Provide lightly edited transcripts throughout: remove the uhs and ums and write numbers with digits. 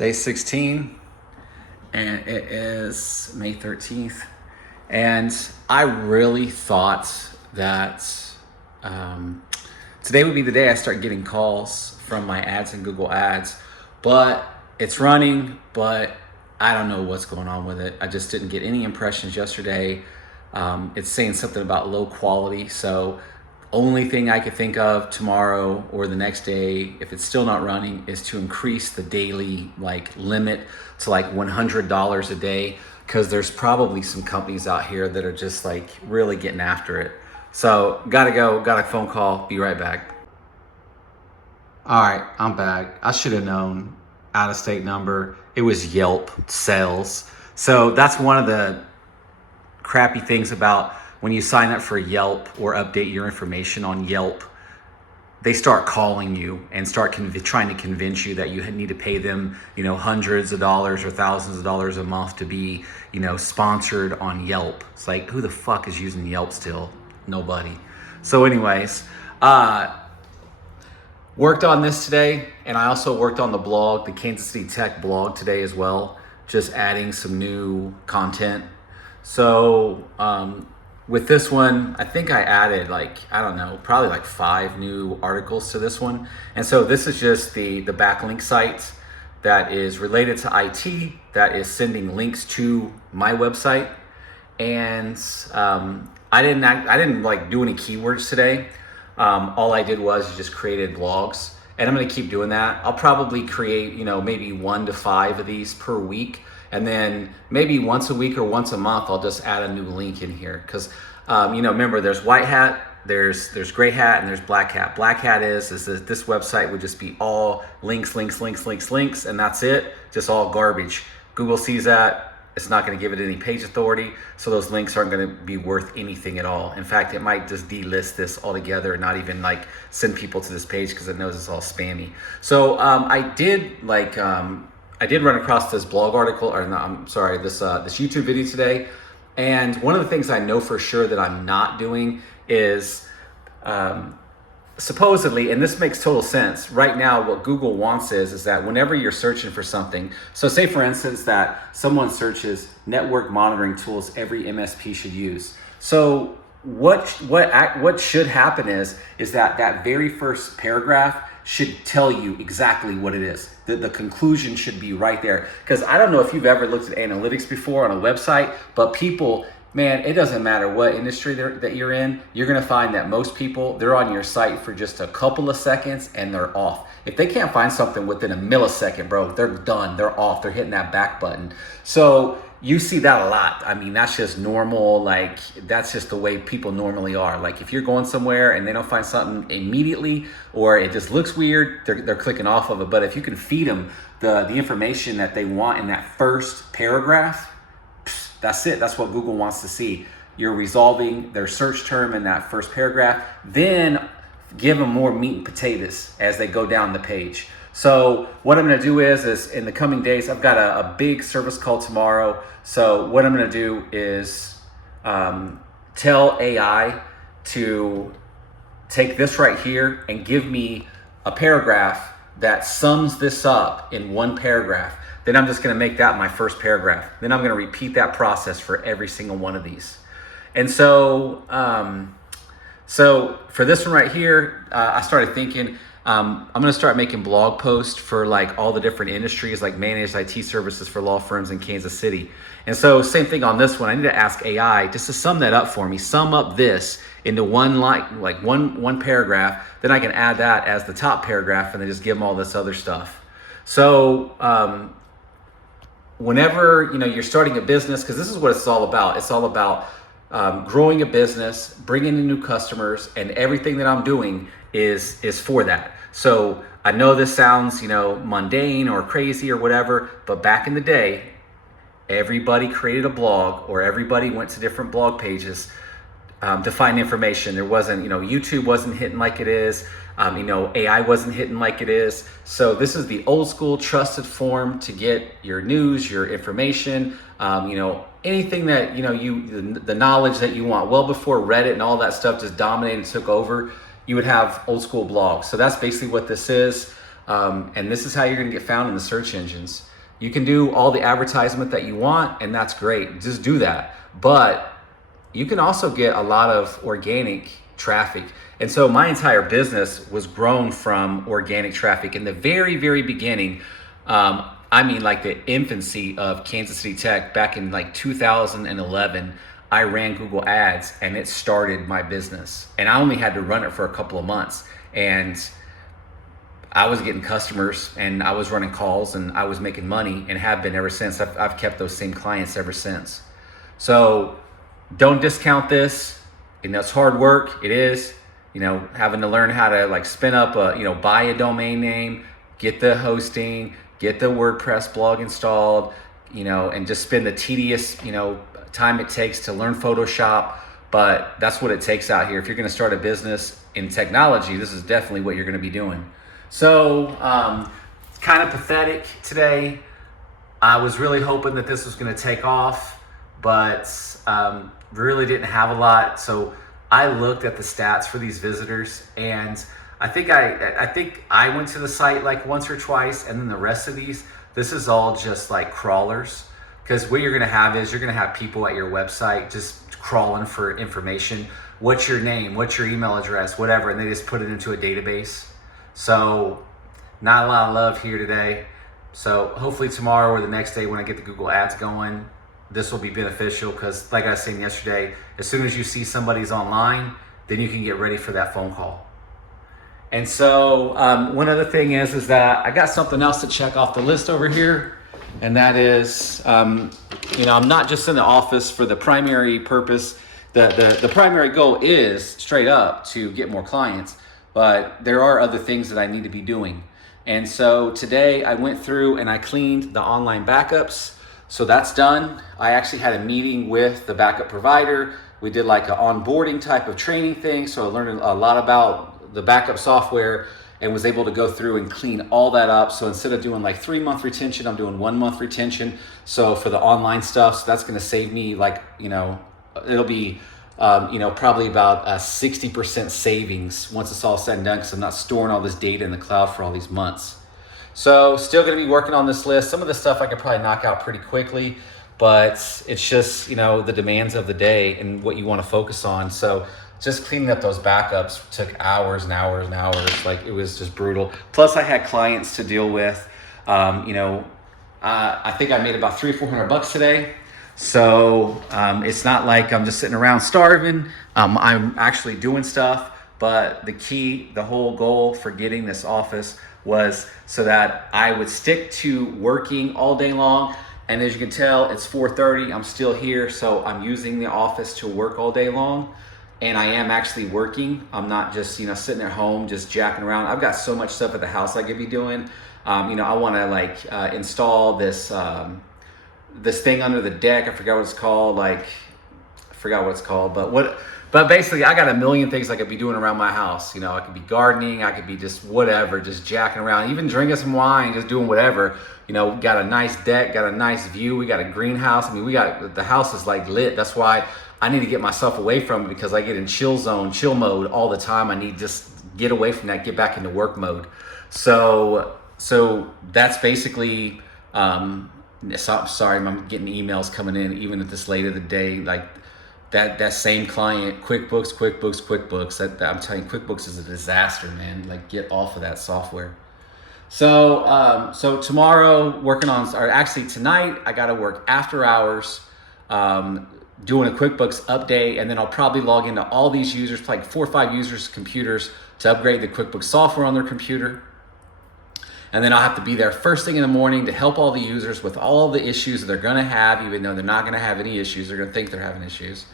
Day 16, and it is May 13th. And I really thought that today would be the day I start getting calls from my ads in Google Ads, but it's running, but I don't know what's going on with it. I just didn't get any impressions yesterday. It's saying something about low quality. So only thing I could think of tomorrow or the next day, if it's still not running, is to increase the daily limit to $100 a day, because there's probably some companies out here that are just really getting after it. So gotta go, got a phone call, be right back. All right, I'm back. I should have known. Out of state number. It was Yelp sales. So that's one of the crappy things about when you sign up for Yelp or update your information on Yelp. They start calling you and start trying to convince you that you need to pay them, hundreds of dollars or thousands of dollars a month to be, sponsored on Yelp. It's like, who the fuck is using Yelp still? Nobody. So anyways, worked on this today, and I also worked on the blog, the Kansas City Tech blog today as well, just adding some new content. So with this one, I think I added probably 5 new articles to this one. And so this is just the backlink site that is related to IT, that is sending links to my website. And I didn't do any keywords today. All I did was just created blogs, and I'm going to keep doing that. I'll probably create, maybe 1 to 5 of these per week. And then maybe once a week or once a month, I'll just add a new link in here. Because, remember, there's white hat, there's gray hat, and there's black hat. Black hat is that this website would just be all links, and that's it. Just all garbage. Google sees that. It's not going to give it any page authority, so those links aren't going to be worth anything at all. In fact, it might just delist this altogether and not even send people to this page because it knows it's all spammy. So I did run across this blog article, or no, I'm sorry, this YouTube video today. And one of the things I know for sure that I'm not doing is supposedly, and this makes total sense, right now what Google wants is that whenever you're searching for something, so say for instance that someone searches network monitoring tools every MSP should use. So what should happen is that very first paragraph should tell you exactly what it is. The conclusion should be right there. Because I don't know if you've ever looked at analytics before on a website, but people, man, it doesn't matter what industry that you're in, you're gonna find that most people, they're on your site for just a couple of seconds and they're off. If they can't find something within a millisecond, bro, they're done, they're off, they're hitting that back button. So you see that a lot. I mean, that's just normal, that's just the way people normally are. If you're going somewhere and they don't find something immediately, or it just looks weird, they're clicking off of it. But if you can feed them the information that they want in that first paragraph, that's it. That's what Google wants to see. You're resolving their search term in that first paragraph. Then give them more meat and potatoes as they go down the page. So what I'm going to do is in the coming days, I've got a big service call tomorrow. So what I'm going to do is tell AI to take this right here and give me a paragraph that sums this up in one paragraph. Then I'm just going to make that my first paragraph. Then I'm going to repeat that process for every single one of these. And so, so for this one right here, I started thinking, I'm going to start making blog posts for all the different industries, managed IT services for law firms in Kansas City. And so same thing on this one. I need to ask AI just to sum that up for me, sum up this into one one paragraph. Then I can add that as the top paragraph and then just give them all this other stuff. So, whenever you're starting a business, because this is what it's all about. It's all about growing a business, bringing in new customers, and everything that I'm doing is for that. So I know this sounds mundane or crazy or whatever, but back in the day, everybody created a blog, or everybody went to different blog pages to find information. There wasn't, YouTube wasn't hitting like it is. AI wasn't hitting like it is. So this is the old school trusted form to get your news, your information, anything that, the knowledge that you want. Well before Reddit and all that stuff just dominated and took over, you would have old school blogs. So that's basically what this is. And this is how you're gonna get found in the search engines. You can do all the advertisement that you want, and that's great. Just do that. But you can also get a lot of organic traffic. And so my entire business was grown from organic traffic. In the very, very beginning, I mean like the infancy of Kansas City Tech back in like 2011, I ran Google Ads and it started my business. And I only had to run it for a couple of months. And I was getting customers and I was running calls and I was making money and have been ever since. I've kept those same clients ever since. So don't discount this. You know, it's hard work. It is, you know, having to learn how to like spin up a, you know, buy a domain name, get the hosting, get the WordPress blog installed, you know, and just spend the tedious, you know, time it takes to learn Photoshop. But that's what it takes out here. If you're going to start a business in technology, this is definitely what you're going to be doing. So it's kind of pathetic today. I was really hoping that this was going to take off, but really didn't have a lot. So I looked at the stats for these visitors, and I think I went to the site like once or twice, and then the rest of these, this is all just like crawlers. Because what you're going to have is you're going to have people at your website just crawling for information. What's your name? What's your email address? Whatever, and they just put it into a database. So not a lot of love here today. So hopefully tomorrow or the next day when I get the Google Ads going, this will be beneficial, because like I was saying yesterday, as soon as you see somebody's online, then you can get ready for that phone call. And so one other thing is that I got something else to check off the list over here. And that is, you know, I'm not just in the office for the primary purpose. The primary goal is straight up to get more clients, but there are other things that I need to be doing. And so today I went through and I cleaned the online backups. So that's done. I actually had a meeting with the backup provider. We did like an onboarding type of training thing. So I learned a lot about the backup software and was able to go through and clean all that up. So instead of doing like 3-month retention, I'm doing 1 month retention. So for the online stuff, so that's gonna save me like, you know, it'll be, you know, probably about a 60% savings once it's all said and done, because I'm not storing all this data in the cloud for all these months. So still gonna be working on this list. Some of the stuff I could probably knock out pretty quickly, but it's just, you know, the demands of the day and what you wanna focus on. So just cleaning up those backups took hours and hours and hours. Like, it was just brutal. Plus I had clients to deal with. You know, I think I made about $300 or $400 today. So it's not like I'm just sitting around starving. I'm actually doing stuff, but the whole goal for getting this office was so that I would stick to working all day long. And as you can tell, it's 4:30, I'm still here. So I'm using the office to work all day long. And I am actually working. I'm not just, you know, sitting at home, just jacking around. I've got so much stuff at the house I could be doing. You know, I wanna like install this, this thing under the deck. I forgot what it's called. But basically I got a million things I could be doing around my house. You know, I could be gardening, I could be just whatever, just jacking around, even drinking some wine, just doing whatever. You know, got a nice deck, got a nice view. We got a greenhouse. I mean, the house is like lit. That's why I need to get myself away from it, because I get in chill mode all the time. I need to just get away from that, get back into work mode. So that's basically, sorry, I'm getting emails coming in even at this late of the day, like that same client, QuickBooks. I'm telling you, QuickBooks is a disaster, man. Like, get off of that software. So tomorrow actually tonight, I got to work after hours, doing a QuickBooks update, and then I'll probably log into all these users, like 4 or 5 users' computers, to upgrade the QuickBooks software on their computer. And then I'll have to be there first thing in the morning to help all the users with all the issues that they're gonna have, even though they're not gonna have any issues. They're gonna think they're having issues.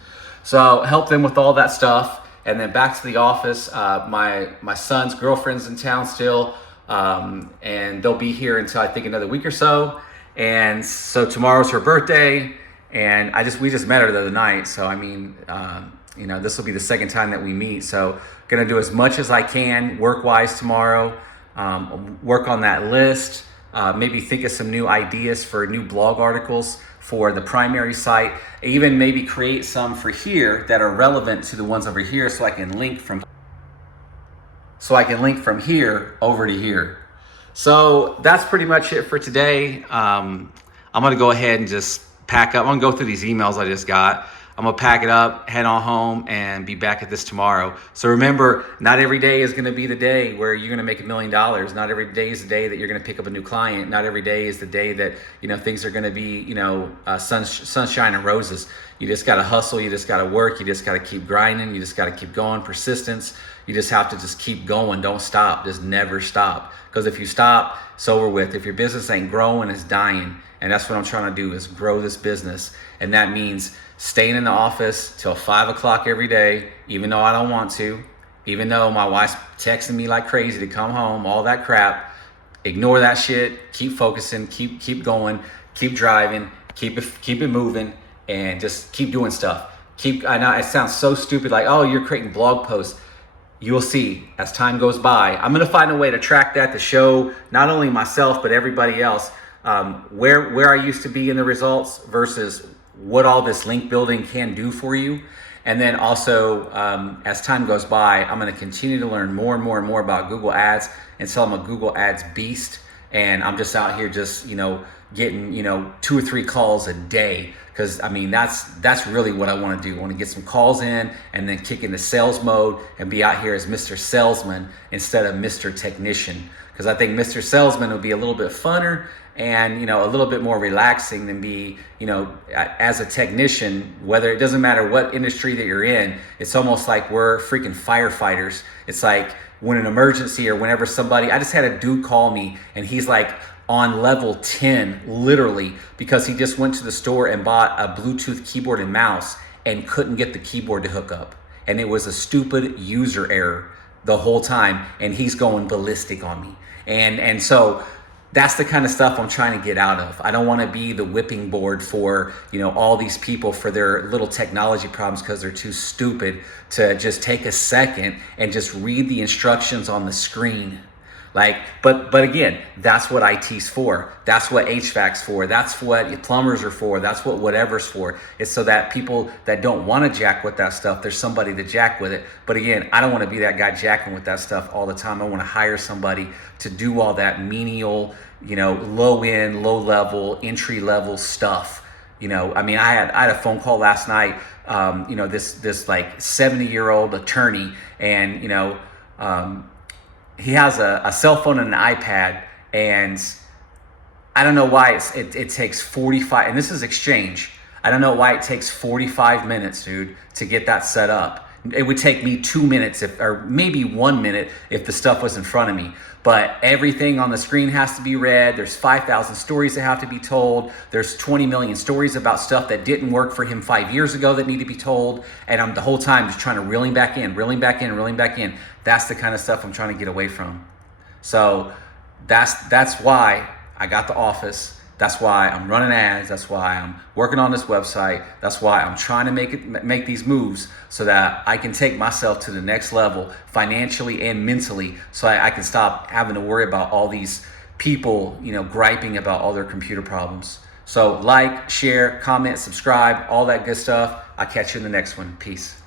So help them with all that stuff, and then back to the office. My son's girlfriend's in town still, and they'll be here until I think another week or so. And so tomorrow's her birthday, and we just met her the other night. So I mean, you know, this will be the second time that we meet. So gonna do as much as I can work-wise tomorrow. Work on that list, maybe think of some new ideas for new blog articles for the primary site, even maybe create some for here that are relevant to the ones over here, so I can link from here over to here. So that's pretty much it for today. I'm gonna go ahead and just pack up. I'm gonna go through these emails I just got. I'm gonna pack it up, head on home, and be back at this tomorrow. So remember, not every day is gonna be the day where you're gonna make $1 million. Not every day is the day that you're gonna pick up a new client. Not every day is the day that things are gonna be sunshine and roses. You just gotta hustle. You just gotta work. You just gotta keep grinding. You just gotta keep going. Persistence. You just have to just keep going. Don't stop. Just never stop. Because if you stop, it's over with. If your business ain't growing, it's dying. And that's what I'm trying to do, is grow this business. And that means staying in the office till 5 o'clock every day, even though I don't want to, even though my wife's texting me like crazy to come home, all that crap. Ignore that shit. Keep focusing. Keep going. Keep driving. Keep it moving, and just keep doing stuff. I know it sounds so stupid, like, oh, you're creating blog posts. You'll see as time goes by. I'm gonna find a way to track that, to show not only myself but everybody else where I used to be in the results versus what all this link building can do for you. And then also, as time goes by, I'm gonna continue to learn more and more and more about Google Ads until I'm a Google Ads beast. And I'm just out here just, getting, 2 or 3 calls a day. Because I mean, that's really what I want to do. I want to get some calls in and then kick into sales mode and be out here as Mr. Salesman instead of Mr. Technician. Because I think Mr. Salesman would be a little bit funner and a little bit more relaxing than be, as a technician. Whether it doesn't matter what industry that you're in, it's almost like we're freaking firefighters. It's like when an emergency or whenever I just had a dude call me and he's like on level 10, literally, because he just went to the store and bought a Bluetooth keyboard and mouse and couldn't get the keyboard to hook up. And it was a stupid user error the whole time, and he's going ballistic on me. And so that's the kind of stuff I'm trying to get out of. I don't want to be the whipping board for, all these people for their little technology problems because they're too stupid to just take a second and just read the instructions on the screen. But again, that's what IT's for. That's what HVAC's for. That's what plumbers are for. That's what whatever's for. It's so that people that don't want to jack with that stuff, there's somebody to jack with it. But again, I don't want to be that guy jacking with that stuff all the time. I want to hire somebody to do all that menial, low end, low level, entry level stuff. I mean, I had a phone call last night. This like 70-year-old attorney, and he has a cell phone and an iPad, and I don't know why it takes 45, and this is Exchange. I don't know why it takes 45 minutes, dude, to get that set up. It would take me 2 minutes, or maybe 1 minute if the stuff was in front of me. But everything on the screen has to be read. There's 5,000 stories that have to be told. There's 20 million stories about stuff that didn't work for him 5 years ago that need to be told. And I'm the whole time just trying to reel him back in. That's the kind of stuff I'm trying to get away from. So that's why I got the office. That's why I'm running ads. That's why I'm working on this website. That's why I'm trying to make these moves so that I can take myself to the next level financially and mentally, so I can stop having to worry about all these people, griping about all their computer problems. So like, share, comment, subscribe, all that good stuff. I'll catch you in the next one. Peace.